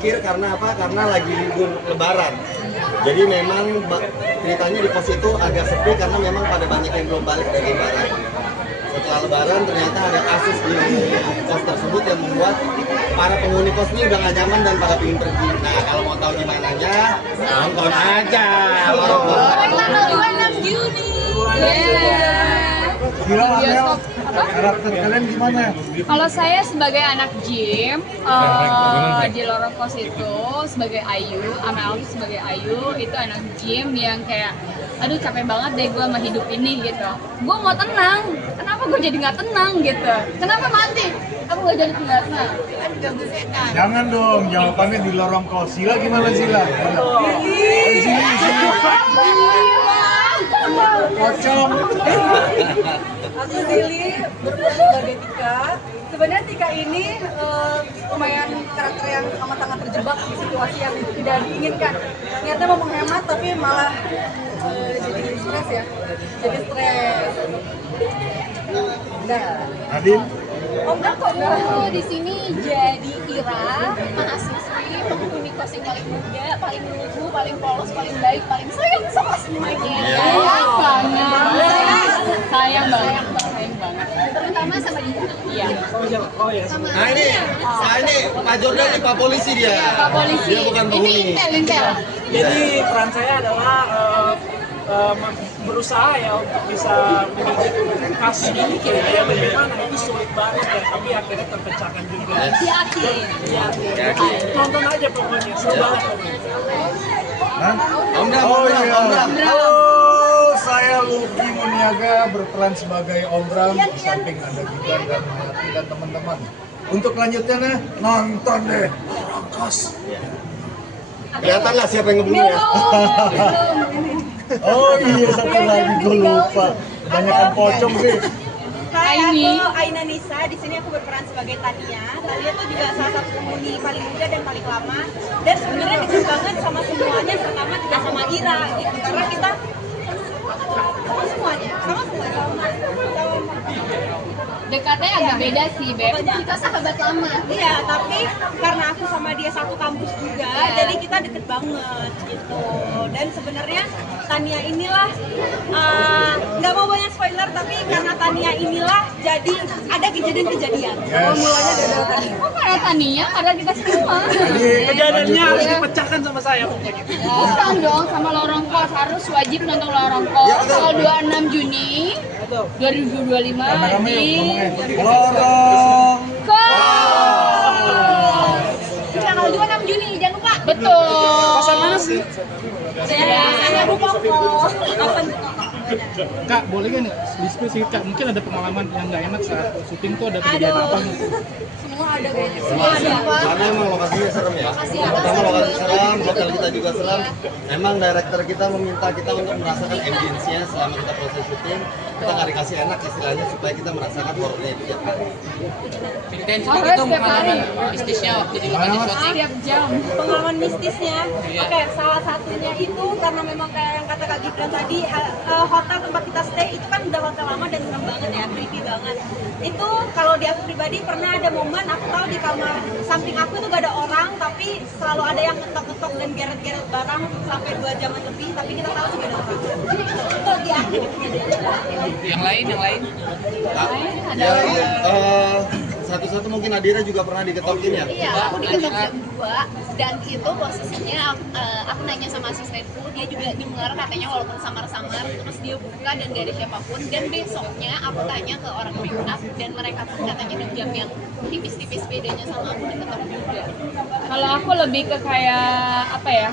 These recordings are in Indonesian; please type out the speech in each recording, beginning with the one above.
berakhir karena apa? Karena lagi libur Lebaran. Jadi memang ceritanya di pos itu agak sepi karena memang pada banyak yang belum balik dari Lebaran. Setelah Lebaran ternyata ada kasus di pos tersebut yang membuat para penghuni pos ini udah gak nyaman dan pada pengen pergi. Nah kalau mau tahu gimana nya, nonton aja. Tanggal 26 Juni. Gila, karakter kalian gimana? Kalau saya sebagai anak gym di lorong kos itu sebagai Ayu, Amel sebagai Ayu itu anak gym yang kayak aduh capek banget deh gue sama hidup ini gitu. Gue mau tenang, kenapa gue jadi nggak tenang gitu? Kenapa mati? Aku nggak jadi tenang. Jangan dong, jawabannya di lorong kos. Sila gimana Sila? Pocong. Aku Zili berperan sebagai Tika. Sebenarnya Tika ini lumayan karakter yang amat-amat terjebak di situasi yang tidak diinginkan. Niatnya mau menghemat tapi malah jadi stres ya. Jadi stres. Udah. Adin? Oh enggak kok, enggak. Aku di sini jadi Ira, mahasiswi, penghuni kos yang paling muda, paling lucu, paling polos, paling baik, paling sayang sama semuanya. Sayang banget. Terutama sama dia. Iya. Nah ini Pak Jordan ini Pak Polisi dia. Pak Polisi. Dia bukan Ini penghuni. intel. Jadi peran saya adalah berusaha ya untuk bisa menyidik kasus ini kira-kira bagaimana itu sulit banget dan tapi akhirnya terpecahkan juga. Di akhir. Tonton aja pokoknya, seru banget pokoknya. Hah? Om Bram. Halo, saya Lucky Muniaga berperan sebagai Om Bram di samping ada Gigan dan Melati dan teman-teman. Untuk lanjutnya nonton deh Lorong Kos. Kelihatan lah siapa yang ngebunuh ya. Oh iya satu lagi gue lupa. Banyakan pocong sih. Hai, Aini. aku Aina Nisa. Di sini aku berperan sebagai Tania. Tania itu juga salah satu penghuni paling muda dan paling lama. Dan sebenarnya dekat banget sama semuanya, terutama juga sama Ira gitu. Karena kita sama semuanya. Dekatnya agak beda sih, Beb. Kita sahabat lama. Iya, tapi karena aku sama dia satu kampus juga, jadi kita deket banget gitu. Dan sebenarnya Tania inilah nggak mau banyak spoiler, tapi karena Tania inilah jadi ada kejadian-kejadian. Mulanya dari Tania. Kok karena Tania? Karena kita semua. Kejadiannya harus dipecahkan sama saya pokoknya. Bukan dong, sama lorong kos harus wajib nonton lorong kos tanggal 26 Juni 2025 Rame-rame di yuk ngomongnya. Lorong. kos. Tanggal 26 Juni, jangan lupa. Betul. Kosan mana sih? Saya lupa kok. Kak, boleh nggak nih diskusi Kak? Mungkin ada pengalaman yang nggak enak saat syuting tuh ada kejadian apa gitu? Semua ada kayaknya. Semua ada. Karena emang lokasinya serem ya. Pertama lokasi serem, hotel kita juga serem. Emang director kita meminta kita untuk merasakan ambience-nya selama kita proses syuting. Kita nggak dikasih enak istilahnya supaya kita merasakan horornya itu tiap hari. Intensity itu pengalaman mistisnya waktu di Setiap jam. Pengalaman mistisnya, oke, salah satunya itu karena memang kayak yang kata Kak Gibran tadi, hotel tempat kita stay itu kan udah hotel lama dan serem banget ya, creepy banget. Itu kalau di aku pribadi pernah ada momen aku tahu di kamar samping aku itu gak ada orang, tapi selalu ada yang ngetok-ngetok dan geret-geret barang sampai 2 jaman lebih, tapi kita tahu juga ada orang. Itu di aku. yang lain Ya, satu-satu mungkin Adira juga pernah diketokin ya? Iya, aku diketok jam 2 dan itu posisinya aku nanya sama asistenku, dia juga dengar katanya walaupun samar-samar, terus dia buka dan gak ada siapapun. Dan besoknya aku tanya ke orang make up dan mereka pun katanya di jam yang tipis-tipis bedanya sama aku diketok juga. Kalau aku lebih ke kayak apa ya?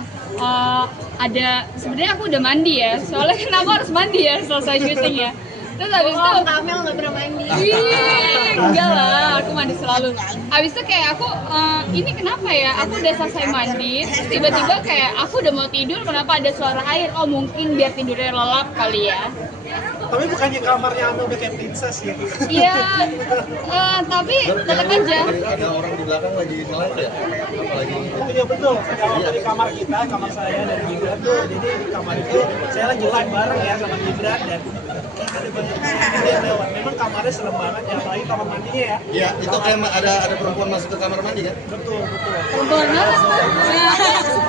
Ada sebenarnya aku udah mandi ya. Soalnya kenapa harus mandi ya selesai syuting ya? Terus habis itu Kamel nggak pernah mandi. enggak lah, aku mandi selalu. Habis itu kayak aku, ini kenapa ya? Aku udah selesai mandi, terus tiba-tiba kayak aku udah mau tidur, kenapa ada suara air? Oh mungkin biar tidurnya lelap kali ya. Tapi bukannya kamarnya Amel udah kayak princess ya? Iya, tapi tetap aja. Ada orang di belakang lagi nge-live ya? Apalagi Iya betul. Kalau di kamar kita, kamar saya dan Gibran tuh, jadi di kamar itu saya lagi live bareng ya sama Gibran dan ada banyak yang lewat. Memang kamarnya serem banget ya, apalagi kamar mandinya ya. Iya, itu kayak ada perempuan masuk ke kamar mandi kan? Betul. Perempuan mana?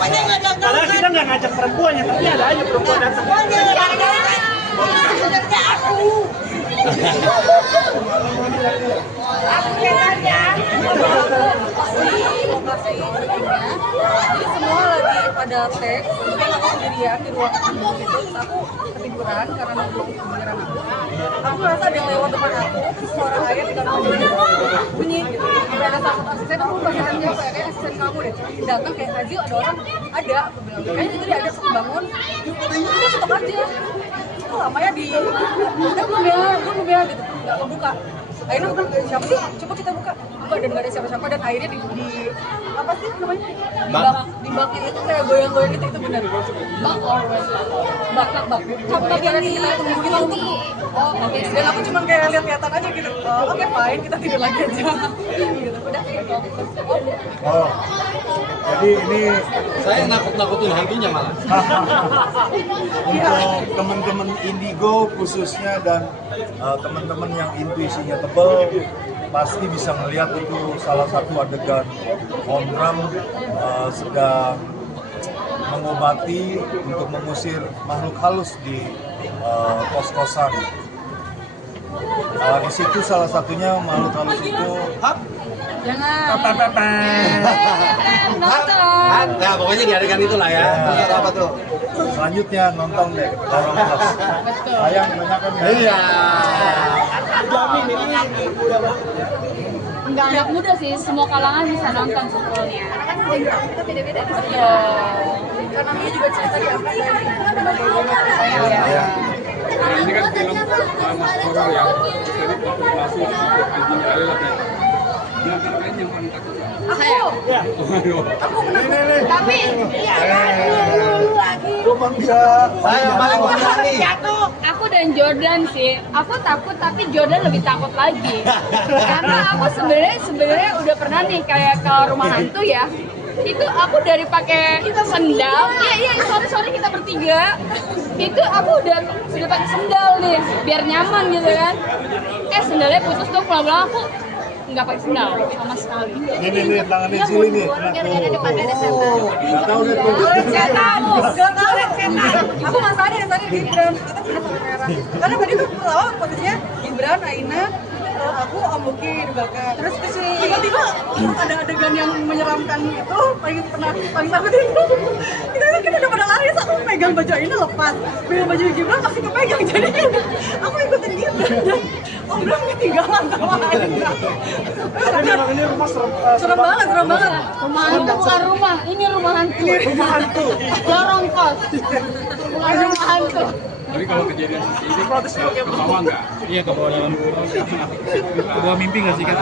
Padahal kita nggak ngajak perempuannya, tapi ada aja perempuan datang. Sebenarnya aku kenalnya lokasi syutingnya. Jadi semua lagi pada teks, kemudian aku sendirian di ruang tamu gitu. Terus aku ketiduran karena nunggu giliran aku. Aku merasa ada yang lewat depan aku, terus suara ayah di kamar bunyi gitu. Sampai ada satu asisten, aku lupa asisten siapa ya, kayak asisten kamu deh. Datang kayak Haji, ada orang, ada. Aku bilang, kayaknya tadi ada satu bangun, udah stop aja. Kok lama ya di, udah belum ya gitu, nggak kebuka. Akhirnya aku bilang, siapa sih? Coba kita buka dan nggak ada siapa-siapa, dan akhirnya di apa sih namanya? Di baknya itu kayak goyang-goyang gitu, itu benar. Bak yang di tunggu kita tunggu. Oh, oke. Dan aku cuma kayak lihat-lihatan aja gitu. Oke, fine, kita tidur lagi aja. Gitu. Udah gitu. Oh, jadi ini Saya nakut-nakutin hantunya malah. untuk teman-teman Indigo khususnya dan teman-teman yang intuisinya tebal pasti bisa melihat itu salah satu adegan Om Bram sedang mengobati untuk mengusir makhluk halus di kos-kosan. Di situ salah satunya makhluk halus itu Nah, pokoknya di adegan itulah ya. Terus apa tuh? selanjutnya nonton deh Lorong Plus. Sayang banyak kan ya. Iya. Jamin ini udah Nggak anak muda sih, semua kalangan bisa nonton sebetulnya. Kita beda-beda. Karena dia juga cerita di apa dari berbagai dunia Iya. Ini kan film mas horor ya. Jadi populasi intinya adalah kayak di antara lain yang paling takut. ya. Tapi Saya yang paling berani. aku dan Jordan sih, aku takut tapi Jordan lebih takut lagi. Karena aku sebenarnya udah pernah nih kayak ke rumah hantu ya. Itu aku dari pakai sendal, iya sorry kita bertiga. Itu aku udah pakai sendal nih biar nyaman gitu kan. Sendalnya putus tuh pulang-pulang aku nggak pakai sendal sama sekali. Ini tangannya Zili nih. Nggak tahu deh tuh. Setan. Aku masalahnya yang tadi Gibran, kita sudah sampai merah. Karena tadi tuh awal posisinya Gibran, Aina, aku Om Luki di belakang. Terus tiba-tiba ada adegan yang menyeramkan itu, paling takut itu. Kita udah pada lari, aku pegang baju Aina lepas, pegang baju Gibran masih kepegang, jadi aku ikutin Gibran. Om Bram ketinggalan sama Aina. Tapi memang ini rumah serem. Serem banget. Rumah hantu bukan rumah, ini rumah hantu. Rumah hantu. Lorong kos, bukan rumah hantu. Tapi kalau kejadian seperti ini ke bawah nggak? Iya ke bawah dalam ke bawah mimpi nggak sih kan?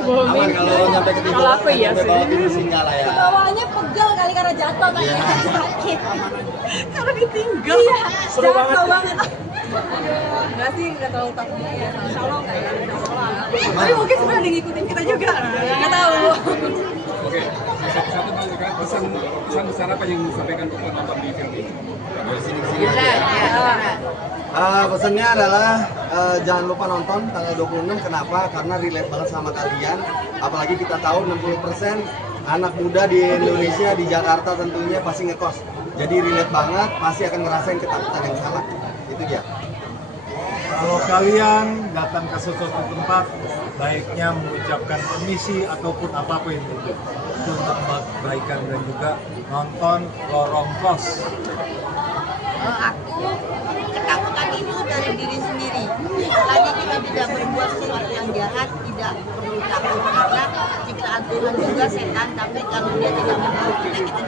Aman kalau nyampe ketiduran. Kalau aku iya sampai sih. bawah tidur singgah lah ya. Bawahnya pegel kali karena jatuh kayaknya sakit. Karena ditinggal. Seru banget. banget. Enggak sih, enggak terlalu takut ya. Insya Allah enggak ya. Tapi mungkin sebenarnya ada yang ngikutin kita juga. Enggak tahu. Oke, satu-satu Bang Ika, pesan besar apa yang disampaikan ke penonton di film ini? Pesannya adalah jangan lupa nonton tanggal 26. Kenapa? Karena relate banget sama kalian. Apalagi kita tahu 60% anak muda di Indonesia, di Jakarta tentunya pasti ngekos. Jadi relate banget, pasti akan ngerasain ketakutan yang sama. Itu dia. Kalau kalian datang ke sesuatu tempat, baiknya mengucapkan permisi ataupun apapun itu untuk kebaikan dan juga nonton Lorong Kos. Aku ketakutan itu dari diri sendiri. Lagi kita tidak berbuat sesuatu yang jahat, tidak perlu takut karena ciptaan Tuhan juga setan. Tapi kalau dia tidak membunuh kita